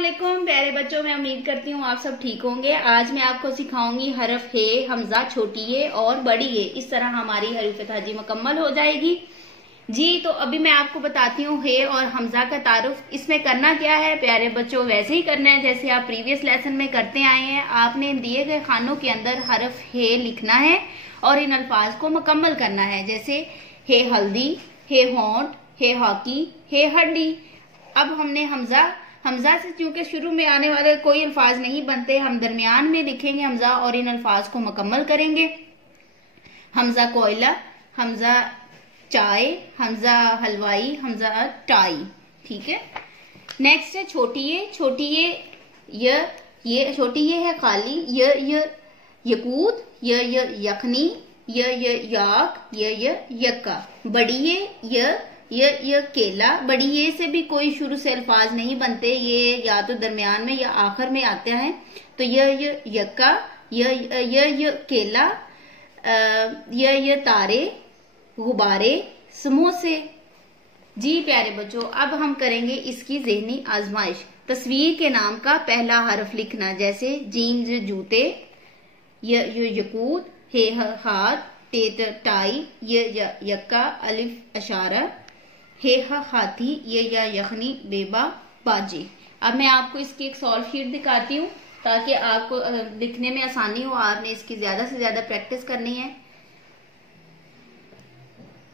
अस्सलामुअलैकुम प्यारे बच्चों, मैं उम्मीद करती हूँ आप सब ठीक होंगे। आज मैं आपको सिखाऊंगी हरफ हे, हमजा, छोटी ए और बड़ी ए। इस तरह हमारी हरूफ ताजी मुकम्मल हो जाएगी जी। तो अभी मैं आपको बताती हूँ हे और हमजा का तारुफ। इसमें करना क्या है प्यारे बच्चों, वैसे ही करना है जैसे आप प्रीवियस लेसन में करते आए हैं। आपने दिए गए खानों के अंदर हरफ हे लिखना है और इन अल्फाज को मुकम्मल करना है, जैसे हे हल्दी, हे होंठ, हे हॉकी, हे हड्डी। अब हमने हमजा से चूंकि शुरू में आने वाले कोई अल्फाज नहीं बनते, हम दरमियान में लिखेंगे हमजा और इन अल्फाज को मुकम्मल करेंगे। हमजा कोयला, हमजा चाय, हमजा हलवाई, हमजा टाई। ठीक है। नेक्स्ट है छोटी ए। ये छोटी ये है खाली, ये यकूत, ये यखनी, ये याक, ये यक्का। बड़ी ये केला। बड़ी ये से भी कोई शुरू से अल्फाज नहीं बनते, ये या तो दरमियान में या आखिर में आते हैं। तो ये यक्का, ये केला, ये तारे, गुब्बारे, समोसे। जी प्यारे बच्चों, अब हम करेंगे इसकी ज़हनी आजमाइश। तस्वीर के नाम का पहला हरफ लिखना, जैसे जीन्स जूते, ये यकूत, हे हाथ, टे टाई, ये यक्का, अलिफ अशारा, हे हाथी, ये या यखनी, बेबा, बाजी। अब मैं आपको इसकी एक सॉल्व शीट दिखाती हूँ ताकि आपको लिखने में आसानी हो। आपने इसकी ज्यादा से ज्यादा प्रैक्टिस करनी है।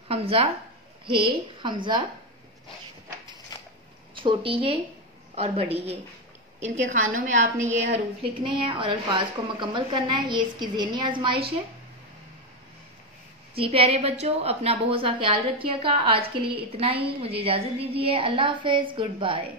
हमजा, हे, हमजा, छोटी ये और बड़ी ये, इनके खानों में आपने ये हरूफ लिखने हैं और अल्फाज को मुकम्मल करना है। ये इसकी ज़हनी आजमाइश है जी। प्यारे बच्चों, अपना बहुत सा ख्याल रखिएगा। आज के लिए इतना ही, मुझे इजाजत दीजिए। अल्लाह हाफिज, गुड बाय।